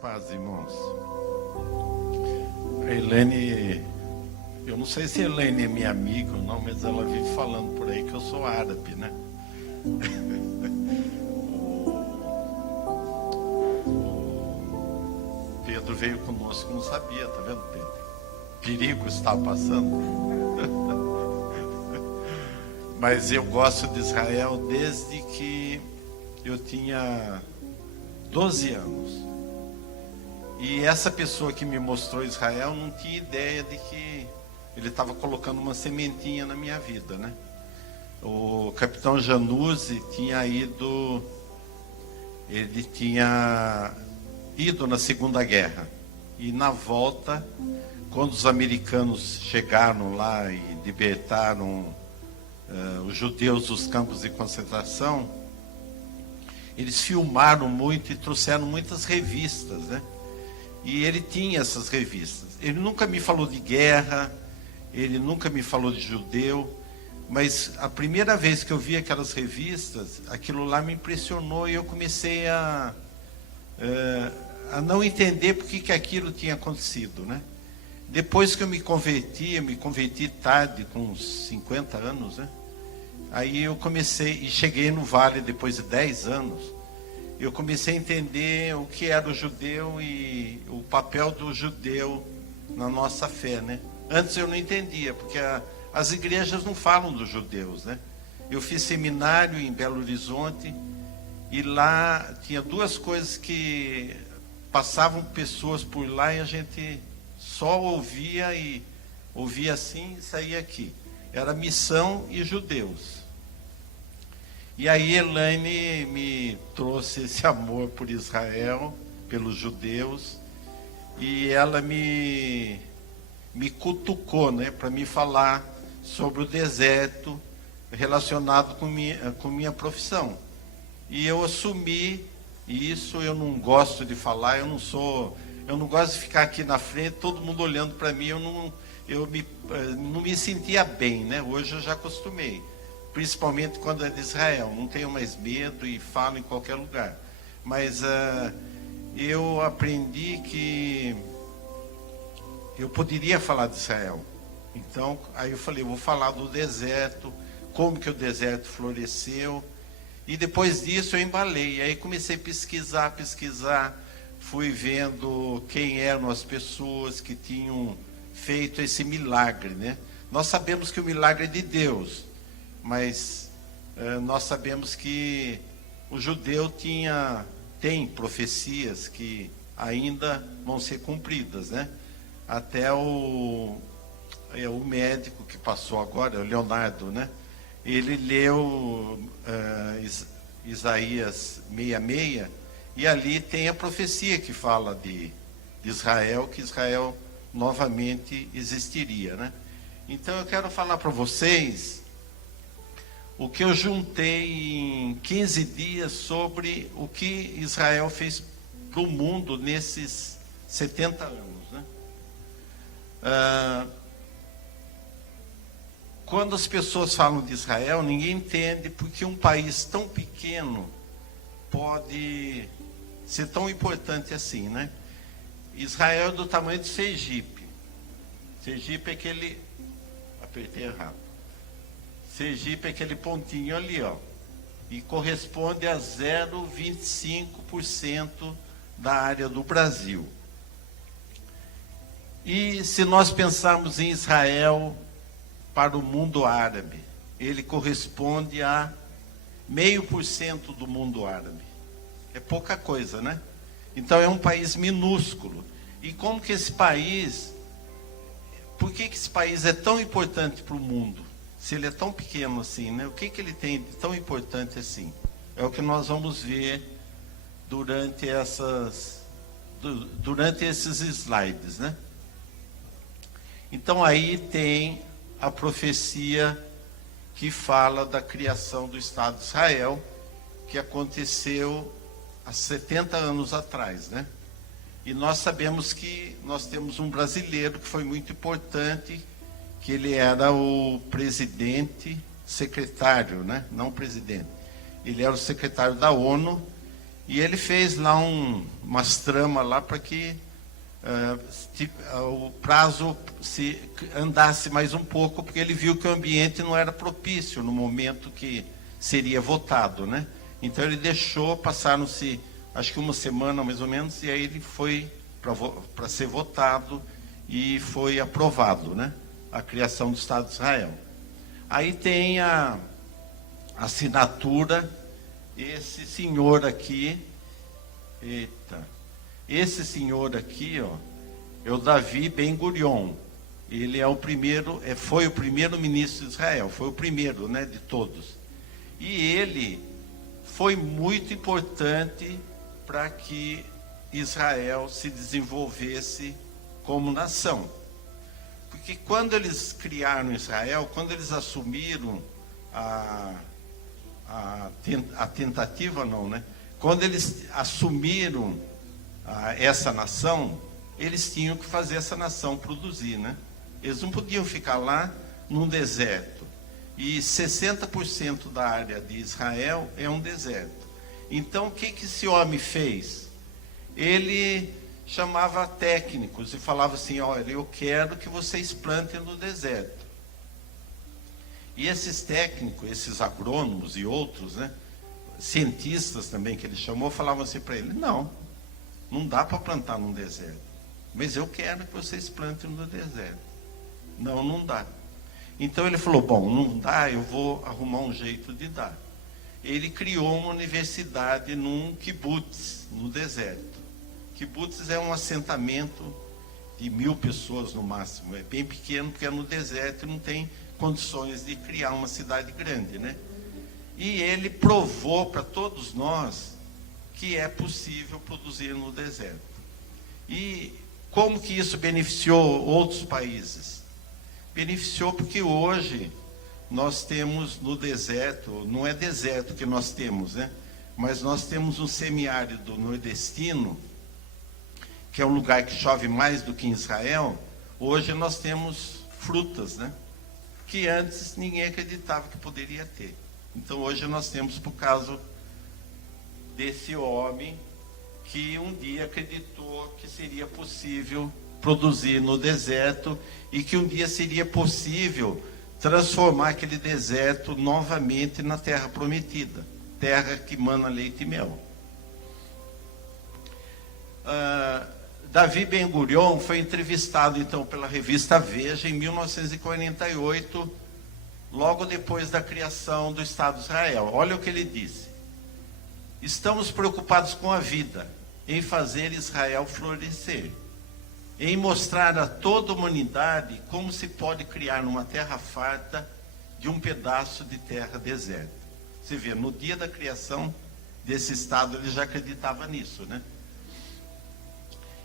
Paz, irmãos. A Helene, eu não sei se a Helene é minha amiga ou não, mas ela vive falando por aí que eu sou árabe, né? O Pedro veio conosco, não sabia, tá vendo, Pedro? Perigo está passando. Mas eu gosto de Israel desde que eu tinha 12 anos. E essa pessoa que me mostrou Israel não tinha ideia de que ele estava colocando uma sementinha na minha vida, né? O capitão Januzzi ele tinha ido na Segunda Guerra. E na volta, quando os americanos chegaram lá e libertaram os judeus dos campos de concentração, eles filmaram muito e trouxeram muitas revistas, né? E ele tinha essas revistas. Ele nunca me falou de guerra, ele nunca me falou de judeu, mas a primeira vez que eu vi aquelas revistas, aquilo lá me impressionou e eu comecei a não entender por que aquilo tinha acontecido, né? Depois que eu me converti tarde, com uns 50 anos, né? Aí eu comecei, e cheguei no Vale depois de 10 anos, eu comecei a entender o que era o judeu e o papel do judeu na nossa fé, né? Antes eu não entendia, porque as igrejas não falam dos judeus, né? Eu fiz seminário em Belo Horizonte e lá tinha duas coisas que passavam pessoas por lá e a gente só ouvia e ouvia assim e saía aqui. Era missão e judeus. E aí Elaine me trouxe esse amor por Israel, pelos judeus, e ela me cutucou, né, para me falar sobre o deserto relacionado com minha profissão. E eu assumi isso. Eu não gosto de falar, eu não gosto de ficar aqui na frente, todo mundo olhando para mim, eu não me sentia bem, né? Hoje eu já acostumei. Principalmente quando é de Israel, não tenho mais medo e falo em qualquer lugar. Mas eu aprendi que eu poderia falar de Israel. Então, aí eu falei, eu vou falar do deserto, como que o deserto floresceu. E depois disso eu embalei. Aí comecei a pesquisar, fui vendo quem eram as pessoas que tinham feito esse milagre, né? Nós sabemos que o milagre é de Deus, mas nós sabemos que o judeu tem profecias que ainda vão ser cumpridas, né? Até o médico que passou agora, o Leonardo, né? Ele leu Isaías 66 e ali tem a profecia que fala de Israel, que Israel novamente existiria, né? Então eu quero falar para vocês o que eu juntei em 15 dias sobre o que Israel fez para o mundo nesses 70 anos, né? Quando as pessoas falam de Israel, ninguém entende porque um país tão pequeno pode ser tão importante assim, né? Israel é do tamanho de Sergipe. Sergipe é aquele... Apertei errado. Sergipe é aquele pontinho ali, ó. E corresponde a 0,25% da área do Brasil. E se nós pensarmos em Israel para o mundo árabe, ele corresponde a 0,5% do mundo árabe. É pouca coisa, né? Então é um país minúsculo. E como que esse país... Por que esse país é tão importante para o mundo? Se ele é tão pequeno assim, né? O que ele tem de tão importante assim? É o que nós vamos ver durante durante esses slides, né? Então aí tem a profecia que fala da criação do Estado de Israel, que aconteceu há 70 anos atrás, né? E nós sabemos que nós temos um brasileiro que foi muito importante, que ele era o presidente, secretário, né? Não presidente. Ele era o secretário da ONU, e ele fez lá umas tramas lá para que o prazo se andasse mais um pouco, porque ele viu que o ambiente não era propício no momento que seria votado, né? Então ele deixou, passaram-se acho que uma semana mais ou menos, e aí ele foi para ser votado e foi aprovado, né? A criação do Estado de Israel. Aí tem a assinatura, esse senhor aqui, esse senhor aqui, ó, é o Davi Ben-Gurion. Ele é o primeiro, foi o primeiro ministro de Israel, foi o primeiro, né, de todos. E ele foi muito importante para que Israel se desenvolvesse como nação. Porque quando eles criaram Israel, quando eles assumiram a tentativa, não, né? Quando eles assumiram essa nação, eles tinham que fazer essa nação produzir, né? Eles não podiam ficar lá num deserto. E 60% da área de Israel é um deserto. Então, o que esse homem fez? Ele chamava técnicos e falava assim: olha, eu quero que vocês plantem no deserto. E esses técnicos, esses agrônomos e outros, né, cientistas também que ele chamou, falavam assim para ele: não dá para plantar num deserto, mas eu quero que vocês plantem no deserto. Não dá. Então ele falou: bom, não dá, eu vou arrumar um jeito de dar. Ele criou uma universidade num kibbutz, no deserto. Kibbutz é um assentamento de 1000 pessoas no máximo, é bem pequeno porque é no deserto e não tem condições de criar uma cidade grande, né? E ele provou para todos nós que é possível produzir no deserto. E como que isso beneficiou outros países? Beneficiou porque hoje nós temos no deserto, não é deserto que nós temos, né? Mas nós temos um semiárido nordestino, que é um lugar que chove mais do que em Israel. Hoje nós temos frutas, né? Que antes ninguém acreditava que poderia ter. Então hoje nós temos por causa desse homem que um dia acreditou que seria possível produzir no deserto e que um dia seria possível transformar aquele deserto novamente na terra prometida, terra que mana leite e mel. Davi Ben-Gurion foi entrevistado então pela revista Veja em 1948, logo depois da criação do Estado de Israel. Olha o que ele disse: estamos preocupados com a vida, em fazer Israel florescer, em mostrar a toda a humanidade como se pode criar numa terra farta de um pedaço de terra deserta. Você vê, no dia da criação desse Estado ele já acreditava nisso, né?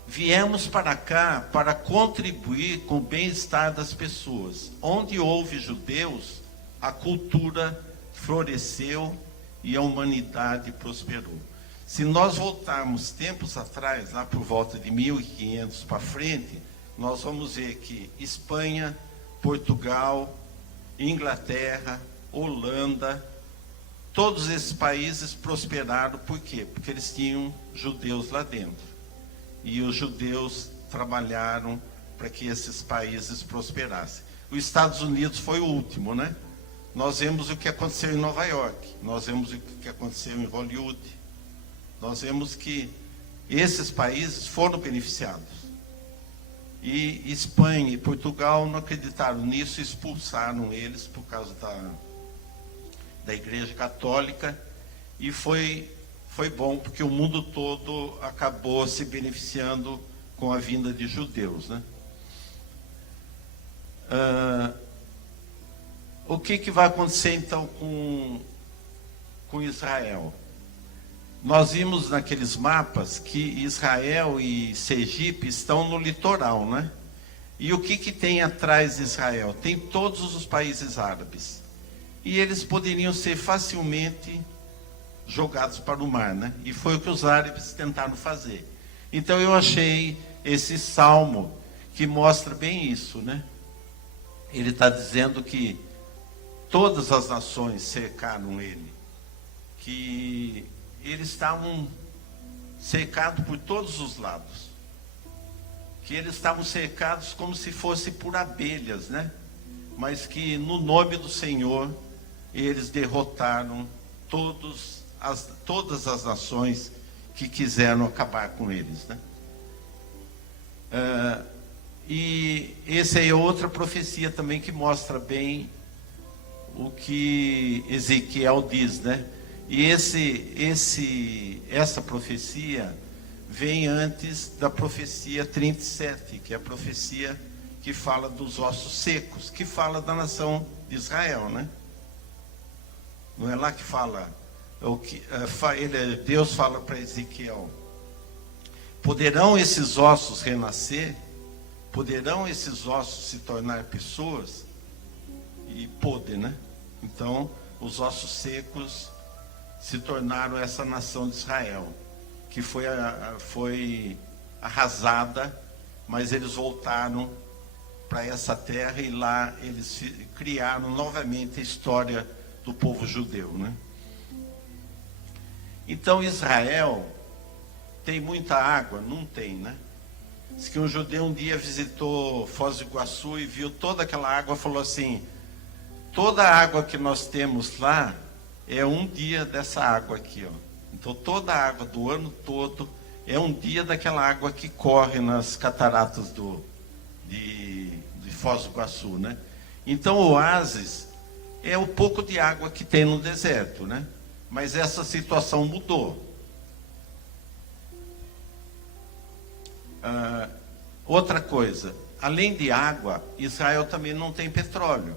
Viemos para cá para contribuir com o bem-estar das pessoas. Onde houve judeus, a cultura floresceu e a humanidade prosperou. Se nós voltarmos tempos atrás, lá por volta de 1500 para frente, nós vamos ver que Espanha, Portugal, Inglaterra, Holanda, todos esses países prosperaram. Por quê? Porque eles tinham judeus lá dentro. E os judeus trabalharam para que esses países prosperassem. Os Estados Unidos foi o último, né? Nós vemos o que aconteceu em Nova York, nós vemos o que aconteceu em Hollywood, nós vemos que esses países foram beneficiados. E Espanha e Portugal não acreditaram nisso, expulsaram eles por causa da Igreja Católica, e foi bom, porque o mundo todo acabou se beneficiando com a vinda de judeus, né? O que vai acontecer então com Israel? nós vimos naqueles mapas que Israel e Sergipe estão no litoral, né? E o que tem atrás de Israel? Tem todos os países árabes. E eles poderiam ser facilmente jogados para o mar, né? E foi o que os árabes tentaram fazer. Então eu achei esse salmo que mostra bem isso, né? Ele está dizendo que todas as nações cercaram ele, que eles estavam cercados por todos os lados, que eles estavam cercados como se fosse por abelhas, né? Mas que no nome do Senhor eles derrotaram todas as nações que quiseram acabar com eles, né? E essa é outra profecia também que mostra bem o que Ezequiel diz, né? E essa profecia vem antes da profecia 37, que é a profecia que fala dos ossos secos, que fala da nação de Israel, né? Não é lá que fala, Deus fala para Ezequiel: poderão esses ossos renascer? Poderão esses ossos se tornar pessoas? E pôde, né? Então, os ossos secos se tornaram essa nação de Israel, que foi arrasada, mas eles voltaram para essa terra e lá eles criaram novamente a história do povo judeu, né? Então, Israel tem muita água? Não tem, né? Diz que um judeu um dia visitou Foz do Iguaçu e viu toda aquela água e falou assim: toda a água que nós temos lá é um dia dessa água aqui, ó. Então toda a água do ano todo é um dia daquela água que corre nas cataratas de Foz do Iguaçu, né? Então o oásis é o pouco de água que tem no deserto, né? Mas essa situação mudou. Outra coisa, além de água, Israel também não tem petróleo.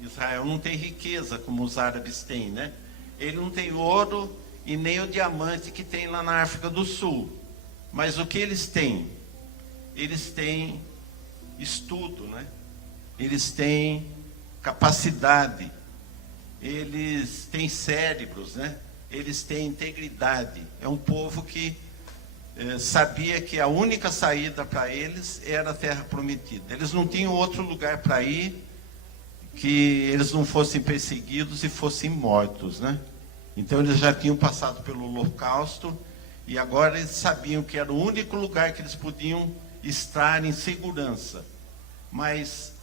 Israel não tem riqueza como os árabes têm, né? Ele não tem ouro e nem o diamante que tem lá na África do Sul. Mas o que eles têm? Eles têm estudo, né? Eles têm capacidade, eles têm cérebros, né? Eles têm integridade. É um povo que sabia que a única saída para eles era a Terra Prometida. Eles não tinham outro lugar para ir que eles não fossem perseguidos e fossem mortos, né? Então eles já tinham passado pelo Holocausto e agora eles sabiam que era o único lugar que eles podiam estar em segurança. Mas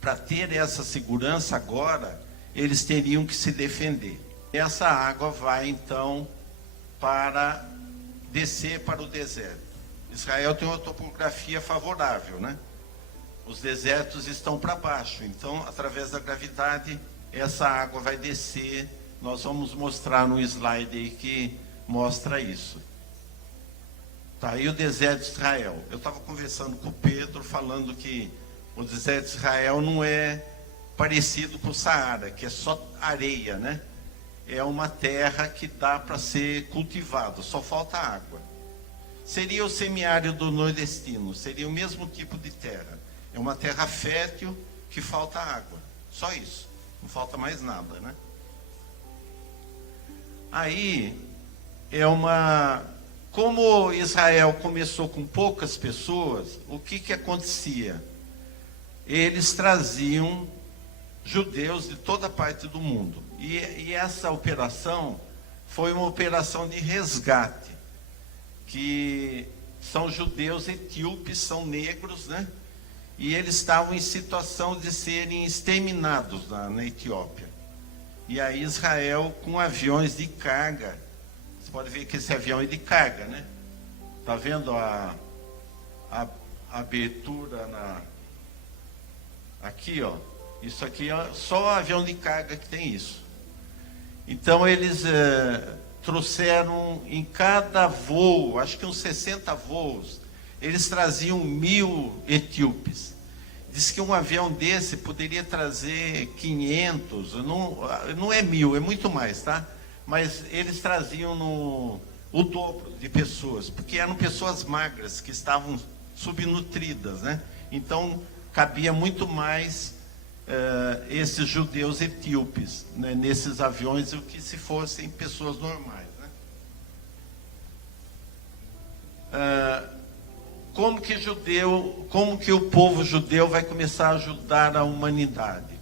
para ter essa segurança agora, eles teriam que se defender. Essa água vai então descer para o deserto. Israel tem uma topografia favorável, né? Os desertos estão para baixo, então através da gravidade essa água vai descer. Nós vamos mostrar no slide aí que mostra isso. Tá aí o deserto de Israel. Eu estava conversando com o Pedro falando que o deserto de Israel não é parecido com o Saara, que é só areia, né? É uma terra que dá para ser cultivado, só falta água. Seria o semiárido nordestino, seria o mesmo tipo de terra. É uma terra fértil que falta água, só isso, não falta mais nada, né? Aí, como Israel começou com poucas pessoas, o que acontecia? Eles traziam judeus de toda parte do mundo. E essa operação foi uma operação de resgate, que são judeus etíopes, são negros, né? E eles estavam em situação de serem exterminados na Etiópia. E aí Israel, com aviões de carga, você pode ver que esse avião é de carga, né? Está vendo a abertura aqui, ó. Isso aqui é só o avião de carga que tem isso. Então eles trouxeram em cada voo, acho que uns 60 voos, eles traziam 1000 etíopes. Diz que um avião desse poderia trazer 500, não é 1000, é muito mais, tá? mas eles traziam o dobro de pessoas, porque eram pessoas magras que estavam subnutridas, né? Então cabia muito mais esses judeus etíopes, né, nesses aviões do que se fossem pessoas normais, né? Como que o povo judeu vai começar a ajudar a humanidade?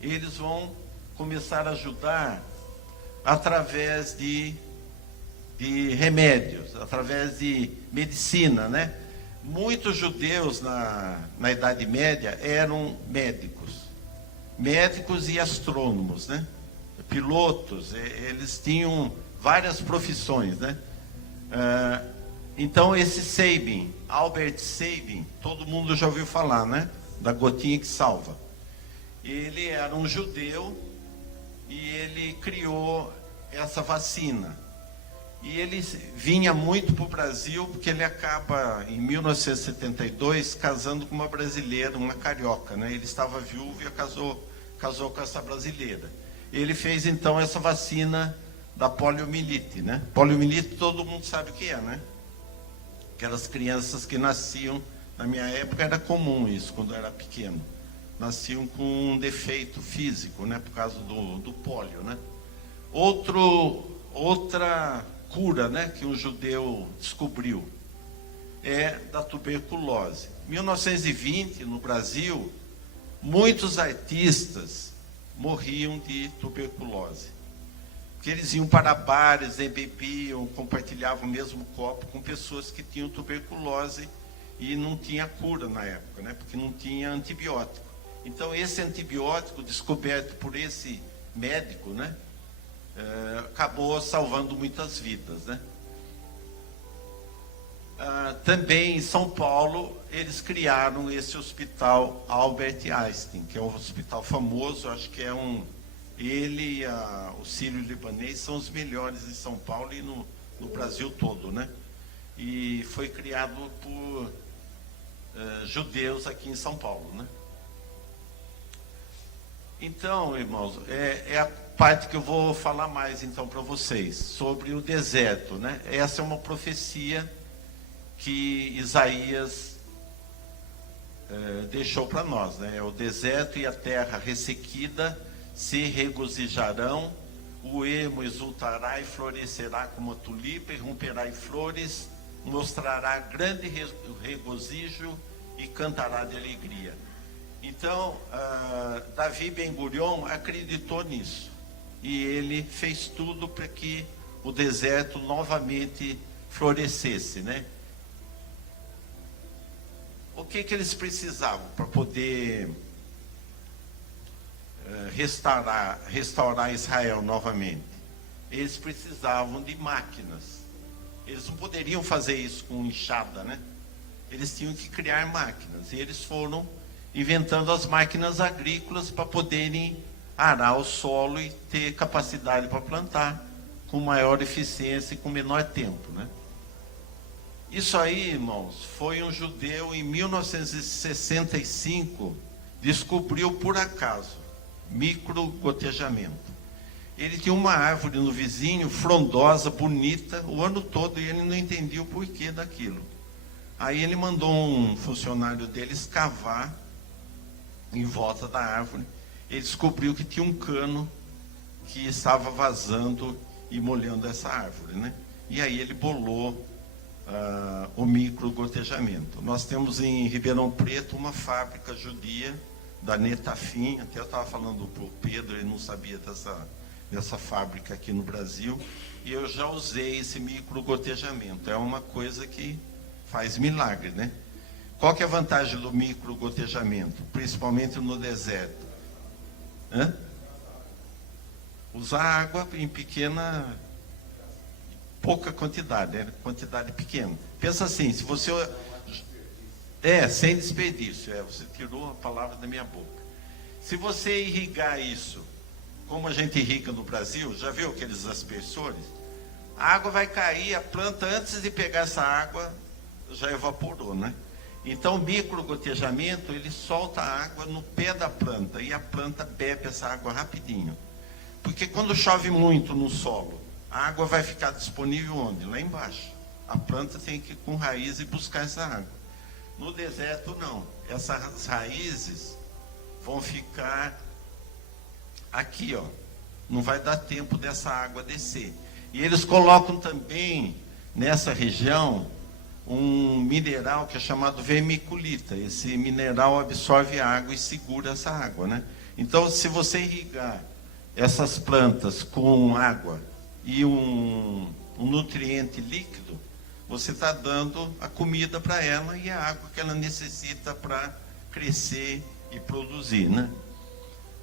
Eles vão começar a ajudar através de remédios, através de medicina, né? Muitos judeus na Idade Média eram médicos e astrônomos, né? Pilotos, eles tinham várias profissões, né? Então esse Sabin, Albert Sabin, todo mundo já ouviu falar, né? Da gotinha que salva. Ele era um judeu e ele criou essa vacina. E ele vinha muito para o Brasil, porque ele acaba, em 1972, casando com uma brasileira, uma carioca, né? Ele estava viúvo e casou com essa brasileira. Ele fez, então, essa vacina da poliomielite, né? Poliomielite todo mundo sabe o que é, né? Aquelas crianças que nasciam, na minha época era comum isso, quando eu era pequeno. Nasciam com um defeito físico, né? Por causa do pólio, né? Outra cura, né, que um judeu descobriu é da tuberculose. Em 1920, no Brasil, muitos artistas morriam de tuberculose. Porque eles iam para bares, bebiam, compartilhavam o mesmo copo com pessoas que tinham tuberculose e não tinha cura na época, né, porque não tinha antibiótico. Então, esse antibiótico descoberto por esse médico, né, acabou salvando muitas vidas, né? Também em São Paulo eles criaram esse hospital Albert Einstein, que é um hospital famoso, acho que ele e o Sírio-Libanês são os melhores em São Paulo e no Brasil todo, né? E foi criado por judeus aqui em São Paulo, né? Então, irmãos, é a parte que eu vou falar mais então para vocês, sobre o deserto, né? Essa é uma profecia que Isaías deixou para nós, né? O deserto e a terra ressequida se regozijarão, o ermo exultará e florescerá como a tulipa, e romperá em flores, mostrará grande regozijo e cantará de alegria. Então, Davi Ben-Gurion acreditou nisso. E ele fez tudo para que o deserto novamente florescesse, né? O que eles precisavam para poder restaurar Israel novamente? Eles precisavam de máquinas. Eles não poderiam fazer isso com enxada, né? Eles tinham que criar máquinas. E eles foram inventando as máquinas agrícolas para poderem arar o solo e ter capacidade para plantar com maior eficiência e com menor tempo, né? Isso aí, irmãos, foi um judeu em 1965 descobriu por acaso microgotejamento. Ele tinha uma árvore no vizinho, frondosa, bonita, o ano todo, e ele não entendia o porquê daquilo. Aí ele mandou um funcionário dele escavar em volta da árvore. Ele descobriu que tinha um cano que estava vazando e molhando essa árvore, né? E aí ele bolou o microgotejamento. Nós temos em Ribeirão Preto uma fábrica judia da Netafim. Até eu estava falando para o Pedro, ele não sabia dessa fábrica aqui no Brasil, e eu já usei esse microgotejamento. É uma coisa que faz milagre, né? Qual que é a vantagem do microgotejamento, principalmente no deserto? Usar água em pouca quantidade, né? Quantidade pequena. Pensa assim, se você... sem desperdício, você tirou a palavra da minha boca. Se você irrigar isso, como a gente irriga no Brasil, já viu aqueles aspersores? A água vai cair, a planta, antes de pegar essa água, já evaporou, né? Então, o microgotejamento, ele solta a água no pé da planta, e a planta bebe essa água rapidinho. Porque quando chove muito no solo, A água vai ficar disponível onde? Lá embaixo. A planta tem que ir com raiz e buscar essa água. No deserto, não. Essas raízes vão ficar aqui, ó. Não vai dar tempo dessa água descer. E eles colocam também, nessa região, um mineral que é chamado vermiculita. Esse mineral absorve a água e segura essa água, né? Então, se você irrigar essas plantas com água e um nutriente líquido, você está dando a comida para ela e a água que ela necessita para crescer e produzir, né?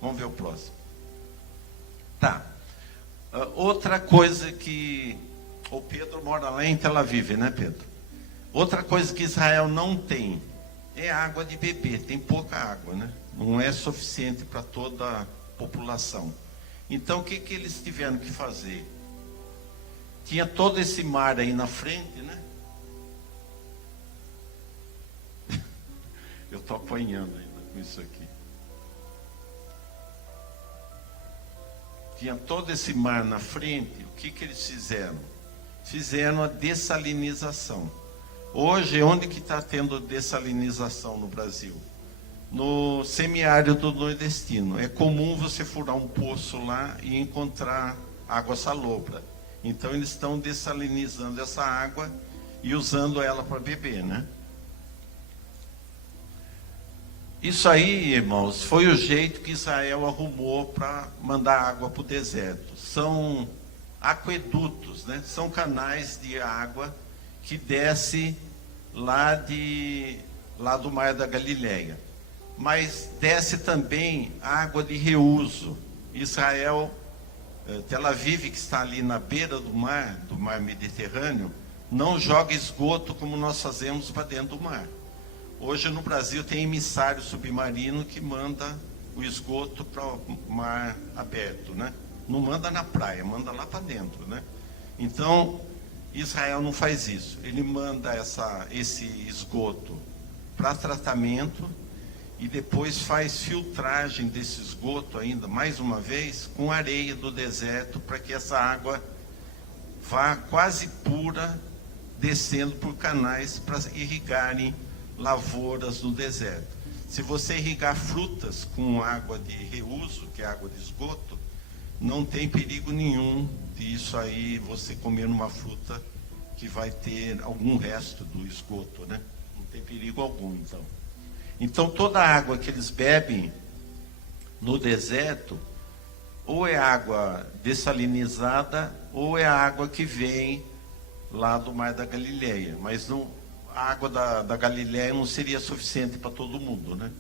Vamos ver o próximo. Tá. Outra coisa que... O Pedro mora lá em Tel Aviv, né, Pedro? Outra coisa que Israel não tem é água de beber. Tem pouca água, né? Não é suficiente para toda a população. Então, o que eles tiveram que fazer? Tinha todo esse mar aí na frente, né? Eu estou apanhando ainda com isso aqui. Tinha todo esse mar na frente. O que eles fizeram? Fizeram a dessalinização. Hoje, onde que está tendo dessalinização no Brasil? No semiárido nordestino. É comum você furar um poço lá e encontrar água salobra. Então, eles estão dessalinizando essa água e usando ela para beber, né? Isso aí, irmãos, foi o jeito que Israel arrumou para mandar água para o deserto. São aquedutos, né? São canais de água que desce lá do Mar da Galileia. Mas desce também água de reuso. Israel, Tel Aviv, que está ali na beira do mar Mediterrâneo, não joga esgoto como nós fazemos para dentro do mar. Hoje no Brasil tem emissário submarino que manda o esgoto para o mar aberto, né? Não manda na praia, manda lá para dentro, né? Então, Israel não faz isso. Ele manda esse esgoto para tratamento e depois faz filtragem desse esgoto ainda, mais uma vez, com areia do deserto, para que essa água vá quase pura, descendo por canais para irrigarem lavouras no deserto. Se você irrigar frutas com água de reuso, que é água de esgoto, não tem perigo nenhum disso aí, você comer uma fruta que vai ter algum resto do esgoto, né? Não tem perigo algum, então. Então, toda a água que eles bebem no deserto, ou é água dessalinizada, ou é água que vem lá do Mar da Galileia. Mas não, a água da Galileia não seria suficiente para todo mundo, né?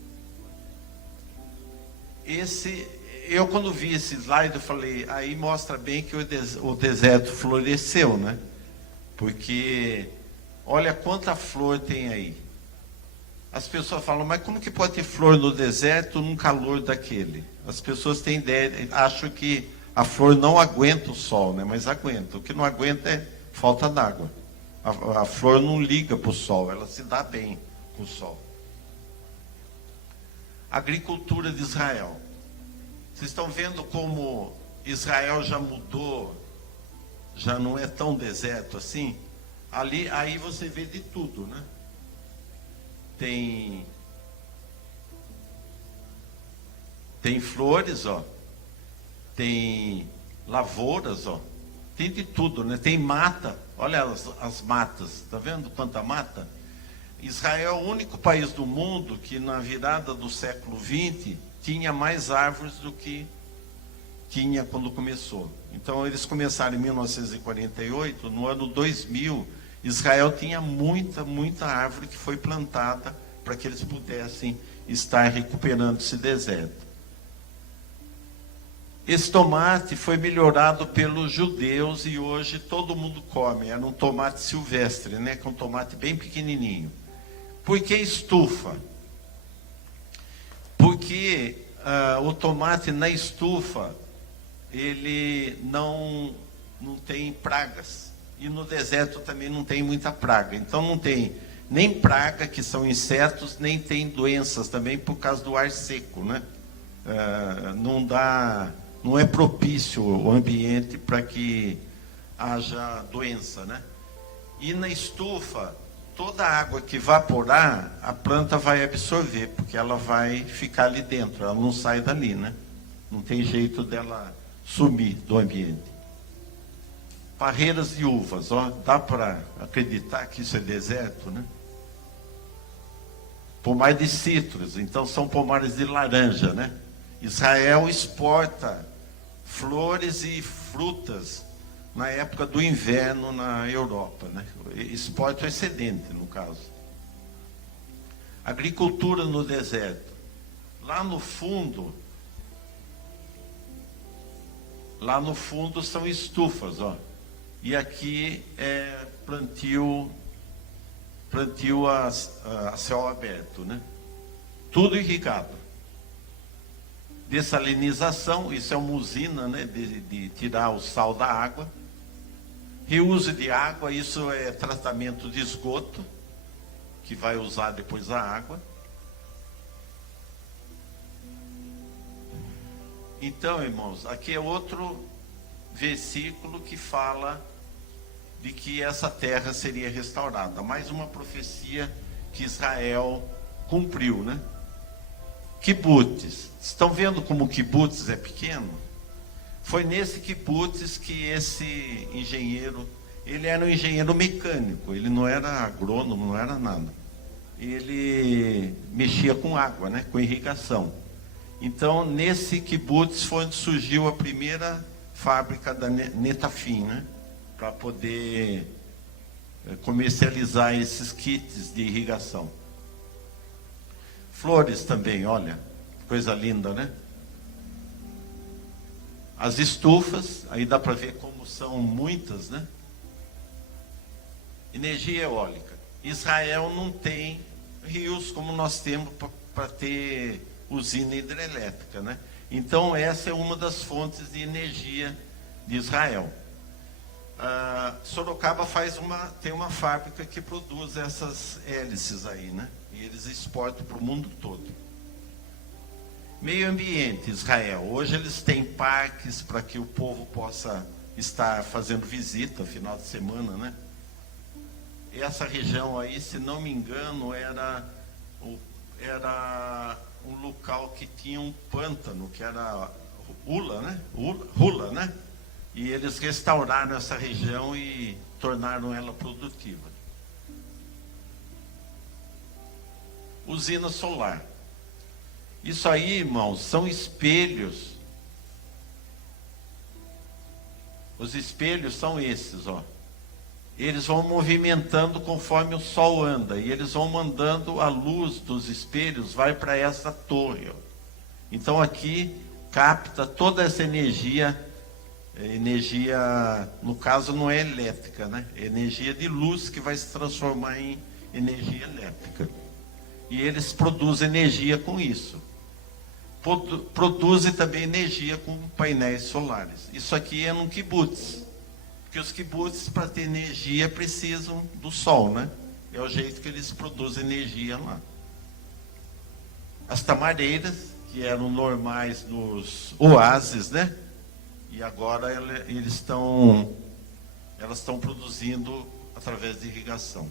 Eu quando vi esse slide, eu falei, aí mostra bem que o deserto floresceu, né? Porque, olha quanta flor tem aí. As pessoas falam, mas como que pode ter flor no deserto num calor daquele? As pessoas têm ideia, acham que a flor não aguenta o sol, né? Mas aguenta. O que não aguenta é falta d'água. A flor não liga para o sol, ela se dá bem com o sol. Agricultura de Israel. Vocês estão vendo como Israel já mudou, já não é tão deserto assim? Aí você vê de tudo, né? Tem flores, ó. Tem lavouras, ó. Tem de tudo, né? Tem mata. Olha as matas. Tá vendo quanta mata? Israel é o único país do mundo que na virada do século XX tinha mais árvores do que tinha quando começou. Então eles começaram em 1948, no ano 2000, Israel tinha muita árvore que foi plantada para que eles pudessem estar recuperando esse deserto. Esse tomate foi melhorado pelos judeus e hoje todo mundo come. Era um tomate silvestre, né? Que é um tomate bem pequenininho. Por que estufa? Porque o tomate na estufa, ele não tem pragas. E no deserto também não tem muita praga. Então não tem nem praga, que são insetos, nem tem doenças também por causa do ar seco, né? Não é propício o ambiente para que haja doença, né? E na estufa, toda a água que evaporar, a planta vai absorver, porque ela vai ficar ali dentro, ela não sai dali, né? Não tem jeito dela sumir do ambiente. Parreiras de uvas, ó, dá para acreditar que isso é deserto, né? Pomar de citros, então são pomares de laranja, né? Israel exporta flores e frutas na época do inverno na Europa, né? Exporta o excedente, no caso. Agricultura no deserto. Lá no fundo são estufas, ó. E aqui é plantio a céu aberto, né? Tudo irrigado. Dessalinização, isso é uma usina, né, de tirar o sal da água. Reuso de água, isso é tratamento de esgoto, que vai usar depois a água. Então, irmãos, aqui é outro versículo que fala de que essa terra seria restaurada. Mais uma profecia que Israel cumpriu, né? Kibbutz. Estão vendo como o kibbutz é pequeno? Foi nesse kibbutz que esse engenheiro, ele era um engenheiro mecânico, ele não era agrônomo, não era nada. Ele mexia com água, né? Com irrigação. Então, nesse kibbutz foi onde surgiu a primeira fábrica da Netafim, né? Para poder comercializar esses kits de irrigação. Flores também, olha, coisa linda, né? As estufas, aí dá para ver como são muitas, né? Energia eólica. Israel não tem rios como nós temos para ter usina hidrelétrica, né? Então essa é uma das fontes de energia de Israel. Sorocaba tem uma fábrica que produz essas hélices aí, né? E eles exportam para o mundo todo. Meio ambiente, Israel. Hoje eles têm parques para que o povo possa estar fazendo visita final de semana, né? Essa região aí, se não me engano, era um local que tinha um pântano, que era Hula, né? Hula, né? E eles restauraram essa região e tornaram ela produtiva. Usina solar. Isso aí, irmãos, são espelhos. Os espelhos são esses, ó. Eles vão movimentando conforme o sol anda. E eles vão mandando a luz dos espelhos, vai para essa torre, ó. Então aqui capta toda essa energia. Energia, no caso, não é elétrica, né? É energia de luz que vai se transformar em energia elétrica. E eles produzem energia com isso. Produzem também energia com painéis solares. Isso aqui é num kibbutz. Porque os kibbutz, para ter energia, precisam do sol, né? É o jeito que eles produzem energia lá. As tamareiras, que eram normais nos oásis, né? E agora elas estão produzindo através de irrigação.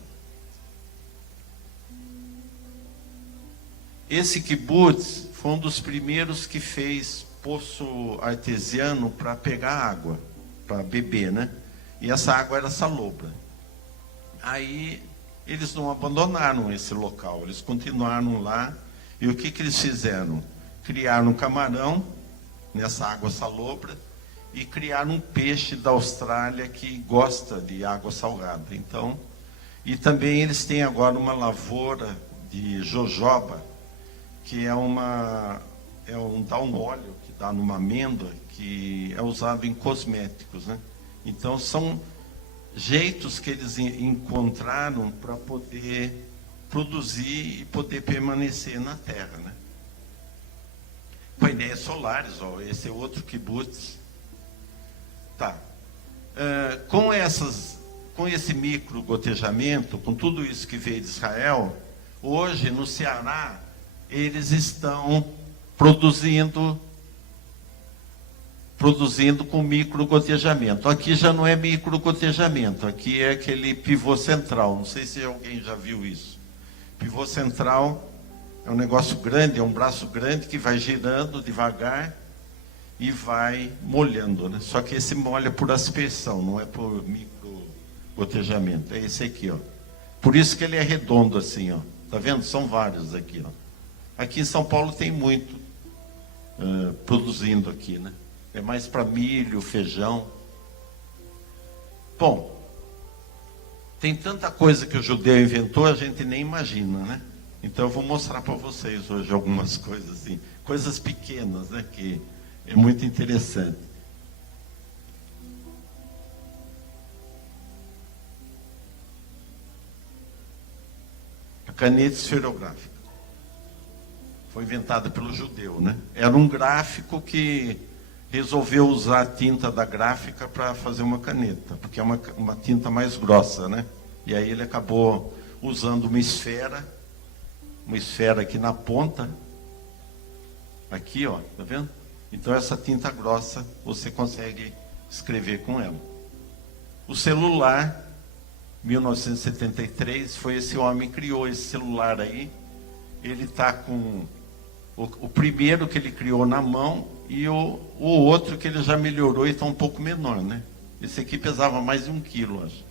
Esse kibbutz foi um dos primeiros que fez poço artesiano para pegar água, para beber, né? E essa água era salobra. Aí eles não abandonaram esse local, eles continuaram lá. E o que eles fizeram? Criaram um camarão nessa água salobra e criaram um peixe da Austrália que gosta de água salgada. Então, e também eles têm agora uma lavoura de jojoba, que dá um óleo que dá numa amêndoa, que é usado em cosméticos, né? Então são jeitos que eles encontraram para poder produzir e poder permanecer na terra, né? Painéis solares, ó, esse é outro kibbutz. Tá. Com esse micro gotejamento, com tudo isso que veio de Israel, hoje no Ceará eles estão produzindo produzindo com microgotejamento. Aqui já não é microgotejamento, aqui é aquele pivô central. Não sei se alguém já viu isso. Pivô central é um negócio grande, é um braço grande que vai girando devagar e vai molhando, né? Só que esse molha por aspersão, não é por microgotejamento. É esse aqui, ó. Por isso que ele é redondo assim, ó. Tá vendo? São vários aqui, ó. Aqui em São Paulo tem muito produzindo aqui, né? É mais para milho, feijão. Bom, tem tanta coisa que o judeu inventou, a gente nem imagina, né? Então eu vou mostrar para vocês hoje algumas coisas assim, coisas pequenas, né? Que é muito interessante. A caneta esferográfica foi inventada pelo judeu, né? Era um gráfico que resolveu usar a tinta da gráfica para fazer uma caneta, porque é uma tinta mais grossa, né? E aí ele acabou usando uma esfera aqui na ponta, aqui, ó, tá vendo? Então essa tinta grossa você consegue escrever com ela. O celular, 1973, foi esse homem que criou esse celular aí. Ele está com o primeiro que ele criou na mão e o outro que ele já melhorou e está um pouco menor, né? Esse aqui pesava mais de 1 quilo, acho.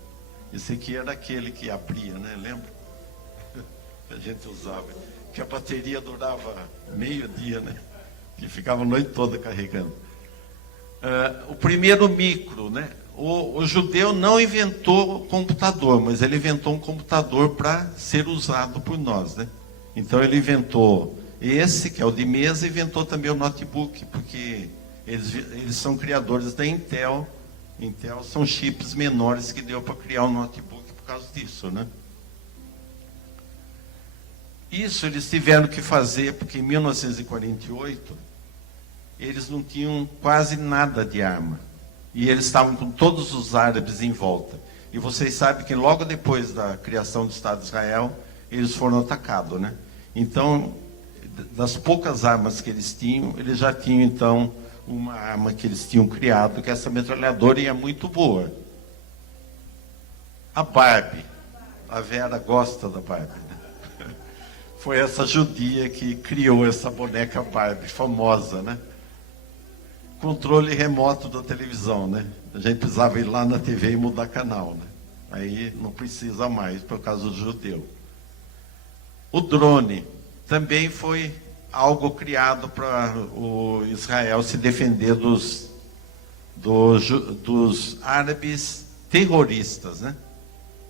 Esse aqui era aquele que abria, né? Lembra? A gente usava. Que a bateria durava meio dia, né? Que ficava a noite toda carregando. O primeiro micro, né? O judeu não inventou computador, mas ele inventou um computador para ser usado por nós, né? Então ele inventou esse, que é o de mesa, e inventou também o notebook, porque eles são criadores da Intel. Intel são chips menores que deu para criar um notebook por causa disso, né? Isso eles tiveram que fazer porque em 1948 eles não tinham quase nada de arma. E eles estavam com todos os árabes em volta. E vocês sabem que logo depois da criação do Estado de Israel, eles foram atacados, né? Então, das poucas armas que eles já tinham, então, uma arma que eles tinham criado, que essa metralhadora é muito boa. A Barbie. A Vera gosta da Barbie, né? Foi essa judia que criou essa boneca Barbie, famosa, né? Controle remoto da televisão, né? A gente precisava ir lá na TV e mudar canal, né? Aí não precisa mais, por causa do judeu. O drone também foi algo criado para o Israel se defender dos árabes terroristas, né?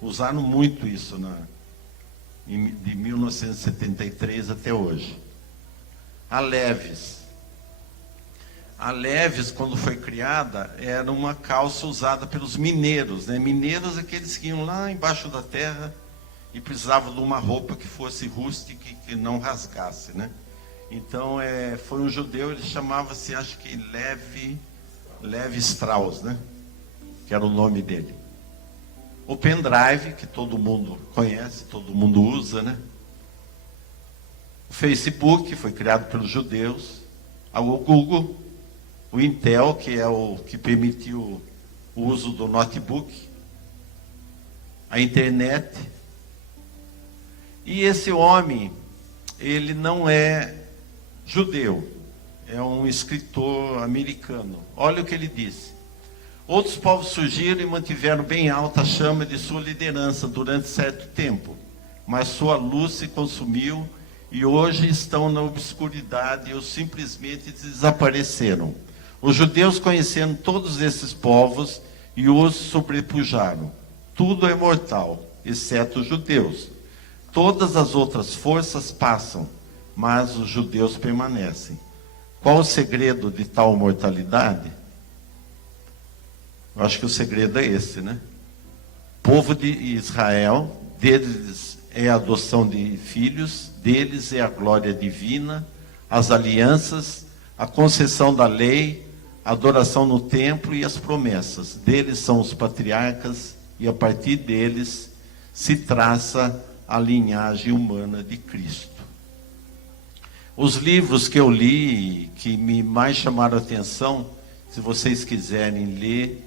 Usaram muito isso de 1973 até hoje. A Levi's. A Levi's, quando foi criada, era uma calça usada pelos mineiros, né? Mineiros é aqueles que iam lá embaixo da terra e precisavam de uma roupa que fosse rústica e que não rasgasse, né? Então, foi um judeu, ele chamava-se, acho que Levi Strauss, né? Que era o nome dele. O pendrive, que todo mundo conhece, todo mundo usa, né? O Facebook, foi criado pelos judeus. O Google, o Intel, que é o que permitiu o uso do notebook. A internet. E esse homem, ele não é judeu, é um escritor americano. Olha o que ele disse. Outros povos surgiram e mantiveram bem alta a chama de sua liderança durante certo tempo, mas sua luz se consumiu e hoje estão na obscuridade ou simplesmente desapareceram. Os judeus conheceram todos esses povos e os sobrepujaram. Tudo é mortal, exceto os judeus. Todas as outras forças passam, mas os judeus permanecem. Qual o segredo de tal mortalidade? Eu acho que o segredo é esse, né? Povo de Israel, deles é a adoção de filhos, deles é a glória divina, as alianças, a concessão da lei, a adoração no templo e as promessas. Deles são os patriarcas e a partir deles se traça a linhagem humana de Cristo. Os livros que eu li, que me mais chamaram a atenção, Se vocês quiserem ler,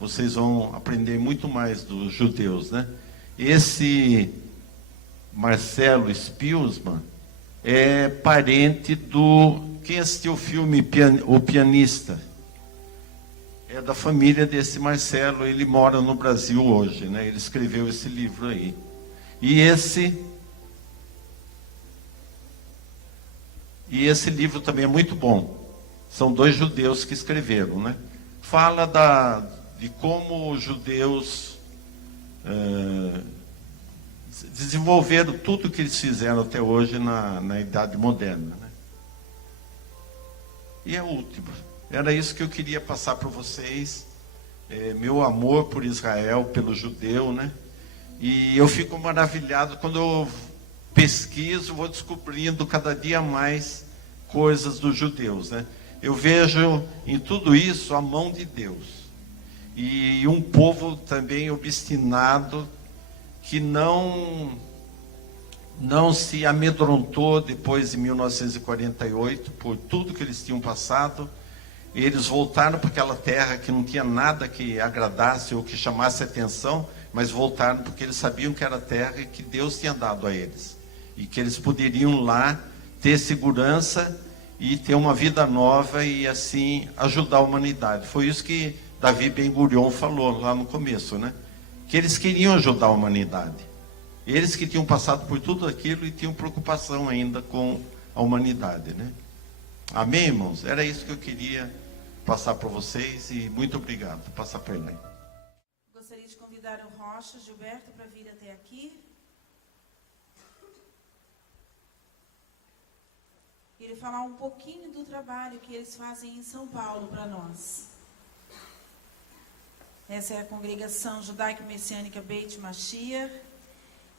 vocês vão aprender muito mais dos judeus, né? Esse Marcelo Spielsman é parente do... Quem assistiu o filme O Pianista? É da família desse Marcelo, ele mora no Brasil hoje, né? Ele escreveu esse livro aí. E esse livro também é muito bom. São 2 judeus que escreveram, né? Fala de como os judeus desenvolveram tudo que eles fizeram até hoje na Idade Moderna, né? E a última, era isso que eu queria passar para vocês, meu amor por Israel, pelo judeu, né? E eu fico maravilhado quando eu pesquiso, vou descobrindo cada dia mais coisas dos judeus, né? Eu vejo em tudo isso a mão de Deus. E um povo também obstinado, que não se amedrontou depois de 1948, por tudo que eles tinham passado. Eles voltaram para aquela terra que não tinha nada que agradasse ou que chamasse atenção, mas voltaram porque eles sabiam que era a terra que Deus tinha dado a eles. E que eles poderiam lá ter segurança e ter uma vida nova e assim ajudar a humanidade. Foi isso que Davi Ben-Gurion falou lá no começo, né? Que eles queriam ajudar a humanidade. Eles que tinham passado por tudo aquilo e tinham preocupação ainda com a humanidade, né? Amém, irmãos? Era isso que eu queria passar para vocês e muito obrigado. Vou passar para ele. Gostaria de convidar o Rocha Gilberto para vir até aqui. E ele falar um pouquinho do trabalho que eles fazem em São Paulo para nós. Essa é a congregação judaico-messiânica Beit Mashiach.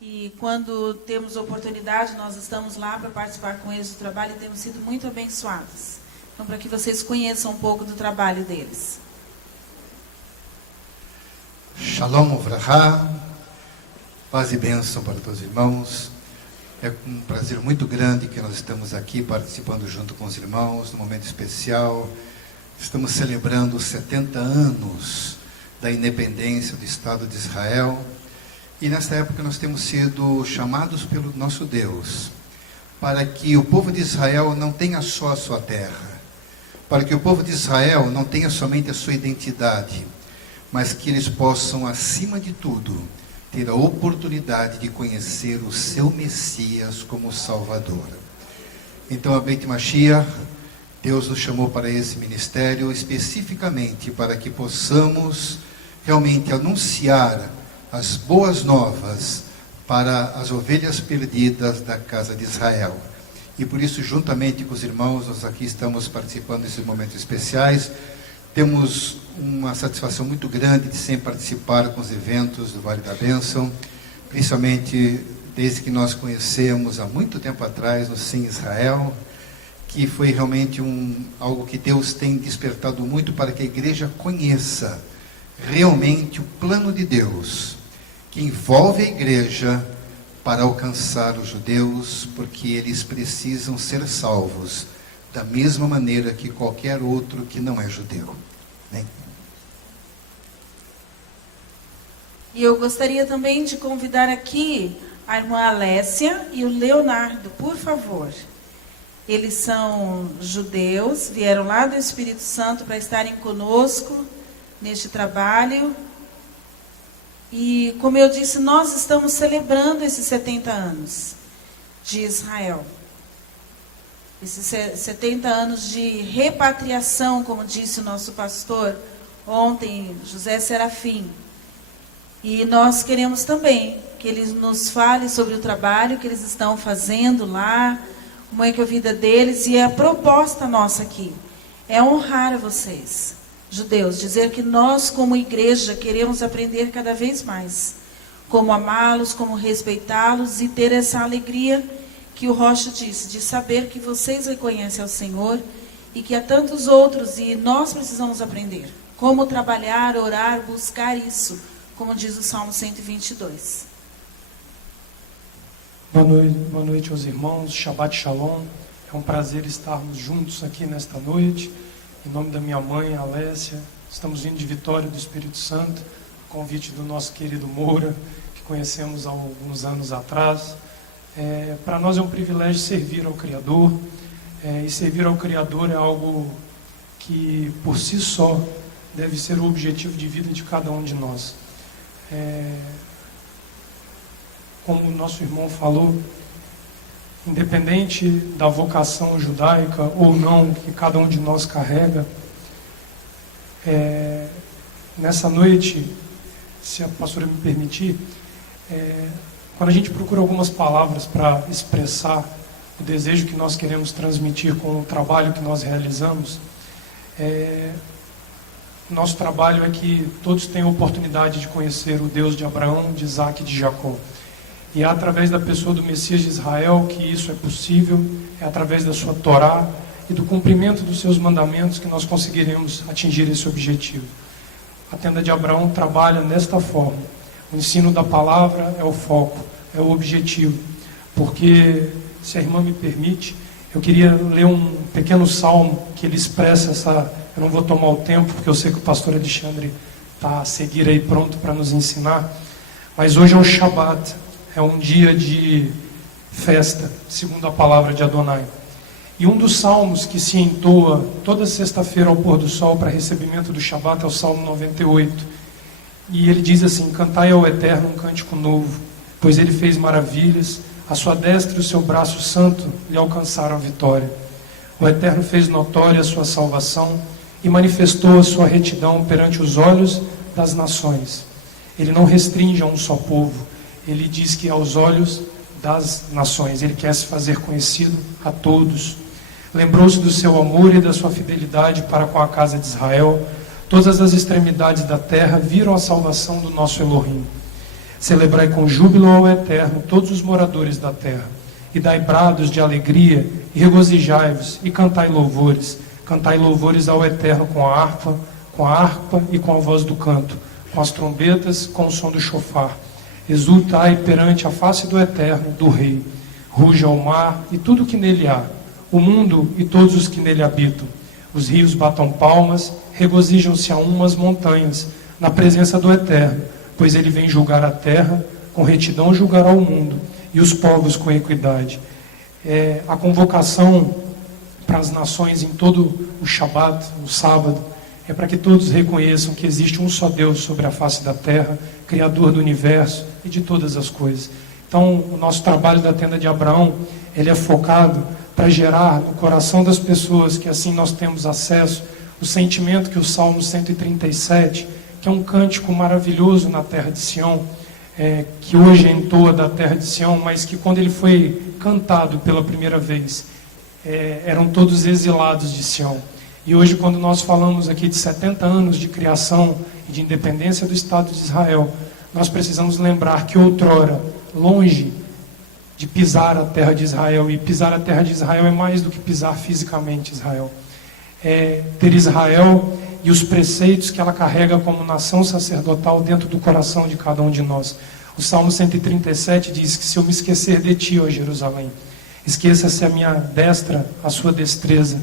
E quando temos oportunidade, nós estamos lá para participar com eles do trabalho e temos sido muito abençoados. Então, para que vocês conheçam um pouco do trabalho deles. Shalom Uvraha, paz e bênção para todos os irmãos. É um prazer muito grande que nós estamos aqui participando junto com os irmãos, num momento especial. Estamos celebrando os 70 anos da independência do Estado de Israel. E nesta época nós temos sido chamados pelo nosso Deus para que o povo de Israel não tenha só a sua terra, para que o povo de Israel não tenha somente a sua identidade, mas que eles possam, acima de tudo, ter a oportunidade de conhecer o seu Messias como Salvador. Então, a Beit Mashiach, Deus nos chamou para esse ministério especificamente para que possamos realmente anunciar as boas novas para as ovelhas perdidas da casa de Israel. E por isso, juntamente com os irmãos, nós aqui estamos participando desses momentos especiais. Temos uma satisfação muito grande de sempre participar com os eventos do Vale da Bênção, principalmente desde que nós conhecemos há muito tempo atrás no Sim Israel, que foi realmente algo que Deus tem despertado muito para que a igreja conheça realmente o plano de Deus, que envolve a igreja para alcançar os judeus, porque eles precisam ser salvos da mesma maneira que qualquer outro que não é judeu. Né? E eu gostaria também de convidar aqui a irmã Alessia e o Leonardo, por favor. Eles são judeus, vieram lá do Espírito Santo para estarem conosco neste trabalho. E, como eu disse, nós estamos celebrando esses 70 anos de Israel. Esses 70 anos de repatriação, como disse o nosso pastor ontem, José Serafim. E nós queremos também que eles nos falem sobre o trabalho que eles estão fazendo lá, como é que é a vida deles, e a proposta nossa aqui é honrar vocês, judeus, dizer que nós, como igreja, queremos aprender cada vez mais como amá-los, como respeitá-los e ter essa alegria que o Rocha disse, de saber que vocês reconhecem ao Senhor e que há tantos outros, e nós precisamos aprender como trabalhar, orar, buscar isso, como diz o Salmo 122. Boa noite aos irmãos, Shabbat Shalom. É um prazer estarmos juntos aqui nesta noite em nome da minha mãe, Alécia. Estamos vindo de Vitória do Espírito Santo, convite do nosso querido Moura, que conhecemos há alguns anos atrás. Para nós é um privilégio servir ao Criador, e servir ao Criador é algo que, por si só, deve ser o objetivo de vida de cada um de nós. Como o nosso irmão falou, independente da vocação judaica ou não que cada um de nós carrega, nessa noite, se a pastora me permitir, quando a gente procura algumas palavras para expressar o desejo que nós queremos transmitir com o trabalho que nós realizamos, nosso trabalho é que todos tenham a oportunidade de conhecer o Deus de Abraão, de Isaac e de Jacó. E é através da pessoa do Messias de Israel que isso é possível, é através da sua Torá e do cumprimento dos seus mandamentos que nós conseguiremos atingir esse objetivo. A tenda de Abraão trabalha nesta forma. O ensino da palavra é o foco, é o objetivo. Porque, se a irmã me permite, eu queria ler um pequeno salmo que ele expressa essa... Eu não vou tomar o tempo, porque eu sei que o pastor Alexandre está a seguir aí pronto para nos ensinar. Mas hoje é o Shabat, é um dia de festa, segundo a palavra de Adonai. E um dos salmos que se entoa toda sexta-feira ao pôr do sol para recebimento do Shabat é o Salmo 98. E ele diz assim: cantai ao Eterno um cântico novo, pois ele fez maravilhas, a sua destra e o seu braço santo lhe alcançaram a vitória. O Eterno fez notória a sua salvação e manifestou a sua retidão perante os olhos das nações. Ele não restringe a um só povo, ele diz que aos olhos das nações, ele quer se fazer conhecido a todos. Lembrou-se do seu amor e da sua fidelidade para com a casa de Israel. Todas as extremidades da terra viram a salvação do nosso Elohim. Celebrai com júbilo ao Eterno todos os moradores da terra, e dai brados de alegria, e regozijai-vos, e cantai louvores. Cantai louvores ao Eterno com a harpa e com a voz do canto, com as trombetas, com o som do chofar. Exultai perante a face do Eterno, do Rei. Ruja o mar e tudo que nele há, o mundo e todos os que nele habitam. Os rios batam palmas, regozijam-se a umas montanhas, na presença do Eterno, pois ele vem julgar a terra, com retidão julgará o mundo, e os povos com equidade. A convocação para as nações em todo o Shabat, o sábado, é para que todos reconheçam que existe um só Deus sobre a face da terra, Criador do universo e de todas as coisas. Então, o nosso trabalho da tenda de Abraão, ele é focado para gerar no coração das pessoas, que assim nós temos acesso, o sentimento que o Salmo 137, que é um cântico maravilhoso na terra de Sião, que hoje entoa da terra de Sião, mas que quando ele foi cantado pela primeira vez, eram todos exilados de Sião. E hoje, quando nós falamos aqui de 70 anos de criação e de independência do Estado de Israel, nós precisamos lembrar que outrora, longe de pisar a terra de Israel, e pisar a terra de Israel é mais do que pisar fisicamente Israel, ter Israel e os preceitos que ela carrega como nação sacerdotal dentro do coração de cada um de nós. O Salmo 137 diz que se eu me esquecer de ti, ó Jerusalém, esqueça-se a minha destra, a sua destreza,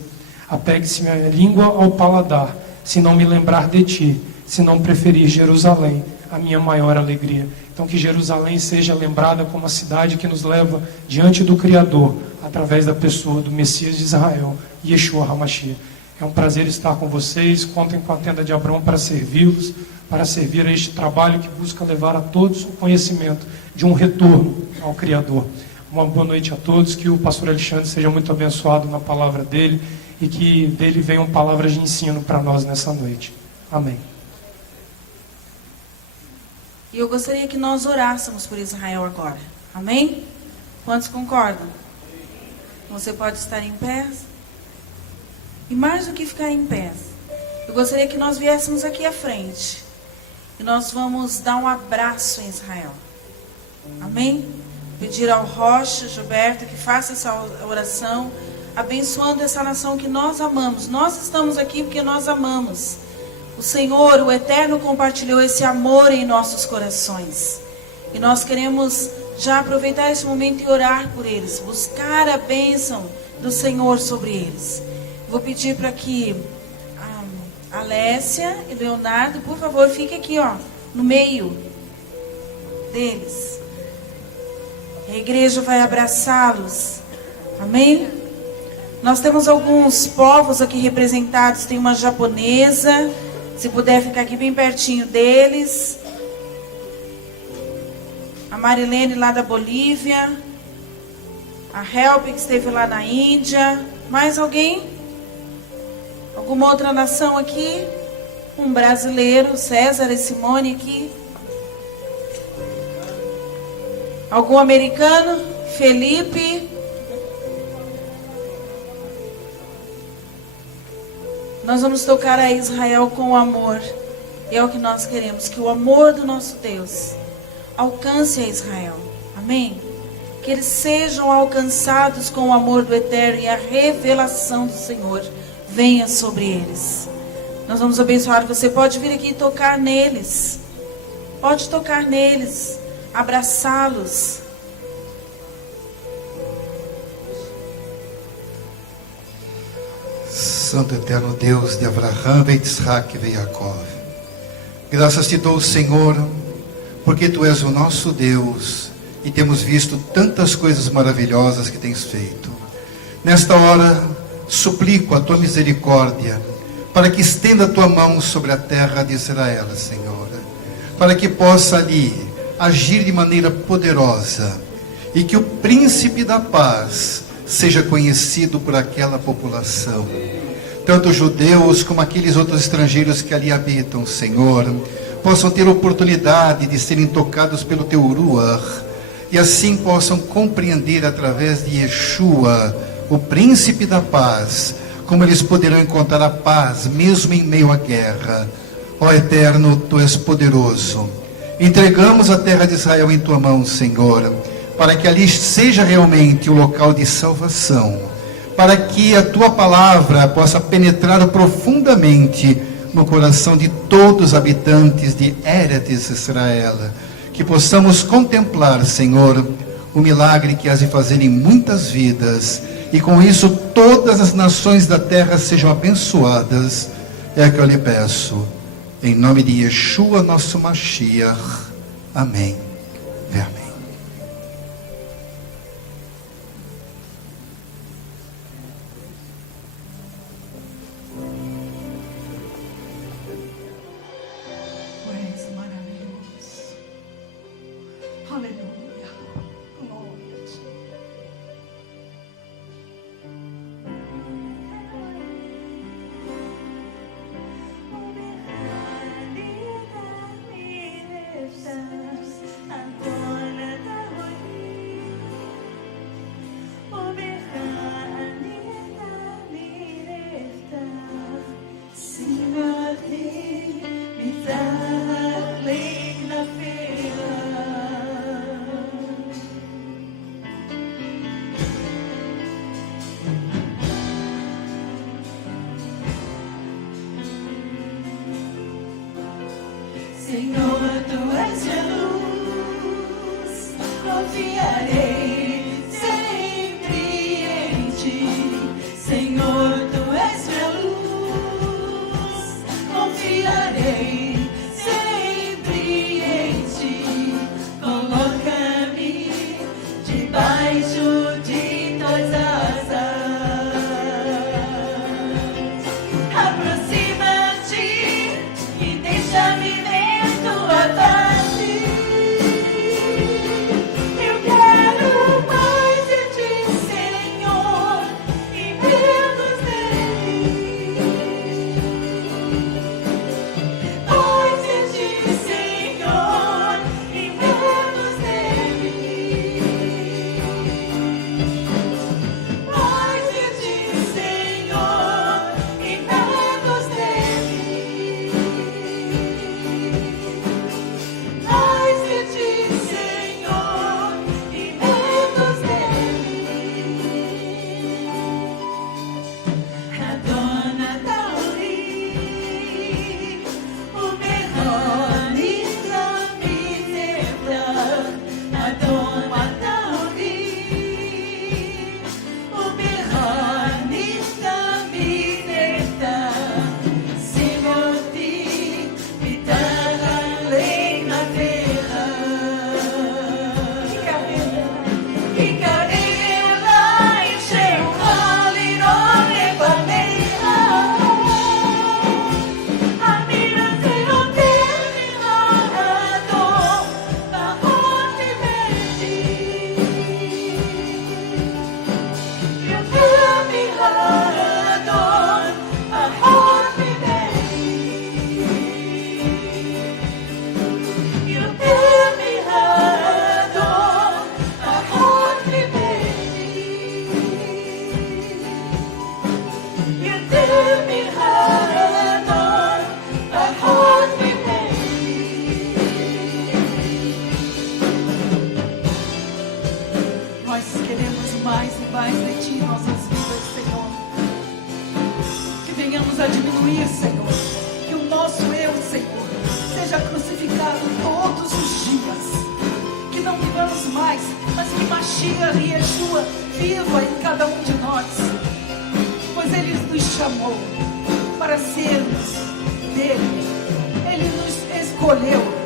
apegue-se minha língua ao paladar, se não me lembrar de ti, se não preferir Jerusalém, a minha maior alegria. Então que Jerusalém seja lembrada como a cidade que nos leva diante do Criador, através da pessoa do Messias de Israel, Yeshua HaMashiach. É um prazer estar com vocês, contem com a tenda de Abraão para servi-los, para servir a este trabalho que busca levar a todos o conhecimento de um retorno ao Criador. Uma boa noite a todos, que o pastor Alexandre seja muito abençoado na palavra dele, e que dele venham palavras de ensino para nós nessa noite. Amém. E eu gostaria que nós orássemos por Israel agora. Amém? Quantos concordam? Você pode estar em pé? E mais do que ficar em pé, eu gostaria que nós viéssemos aqui à frente. E nós vamos dar um abraço em Israel. Amém? Pedir ao Rocha, Gilberto, que faça essa oração, abençoando essa nação que nós amamos. Nós estamos aqui porque nós amamos. O Senhor, o Eterno, compartilhou esse amor em nossos corações. E nós queremos já aproveitar esse momento e orar por eles, buscar a bênção do Senhor sobre eles. Vou pedir para que Alécia e Leonardo, por favor, fique aqui, ó, no meio deles. A igreja vai abraçá-los. Amém? Nós temos alguns povos aqui representados. Tem uma japonesa. Se puder ficar aqui bem pertinho deles. A Marilene lá da Bolívia. A Help que esteve lá na Índia. Mais alguém? Alguma outra nação aqui? Um brasileiro, César e Simone aqui. Algum americano? Felipe? Nós vamos tocar a Israel com amor. É o que nós queremos, que o amor do nosso Deus alcance a Israel. Amém? Que eles sejam alcançados com o amor do Eterno e a revelação do Senhor venha sobre eles. Nós vamos abençoar. Você pode vir aqui e tocar neles. Pode tocar neles. Abraçá-los. Santo eterno Deus de Abraão, de Isaac e de Jacó, graças te dou, Senhor, porque tu és o nosso Deus e temos visto tantas coisas maravilhosas que tens feito. Nesta hora, suplico a tua misericórdia para que estenda a tua mão sobre a terra de Israel, Senhor, para que possa ali agir de maneira poderosa e que o príncipe da paz seja conhecido por aquela população, tanto judeus como aqueles outros estrangeiros que ali habitam, Senhor, possam ter oportunidade de serem tocados pelo teu Ruach e assim possam compreender através de Yeshua, o príncipe da paz, como eles poderão encontrar a paz mesmo em meio à guerra. Ó Eterno, tu és poderoso. Entregamos a terra de Israel em tua mão, Senhor, para que ali seja realmente o local de salvação, para que a tua palavra possa penetrar profundamente no coração de todos os habitantes de Eretz Israel, que possamos contemplar, Senhor, o milagre que has de fazer em muitas vidas, e com isso todas as nações da terra sejam abençoadas. É o que eu lhe peço, em nome de Yeshua, nosso Mashiach. Amém. Amém. Aleluia. Glória a Ti. Senhor, Tu és a luz, confiarei sempre em Ti. Senhor, Tu és minha luz, confiarei sempre em Ti. Coloca-me debaixo de Tuas asas. Aproxima-te e deixa-me ver Tua face. Eu quero queremos mais e mais de Ti em nossas vidas, Senhor. Que venhamos a diminuir, Senhor. Que o nosso eu, Senhor, seja crucificado todos os dias. Que não vivamos mais, mas que Mashiach e Yeshua viva em cada um de nós. Pois Ele nos chamou para sermos dele. Ele nos escolheu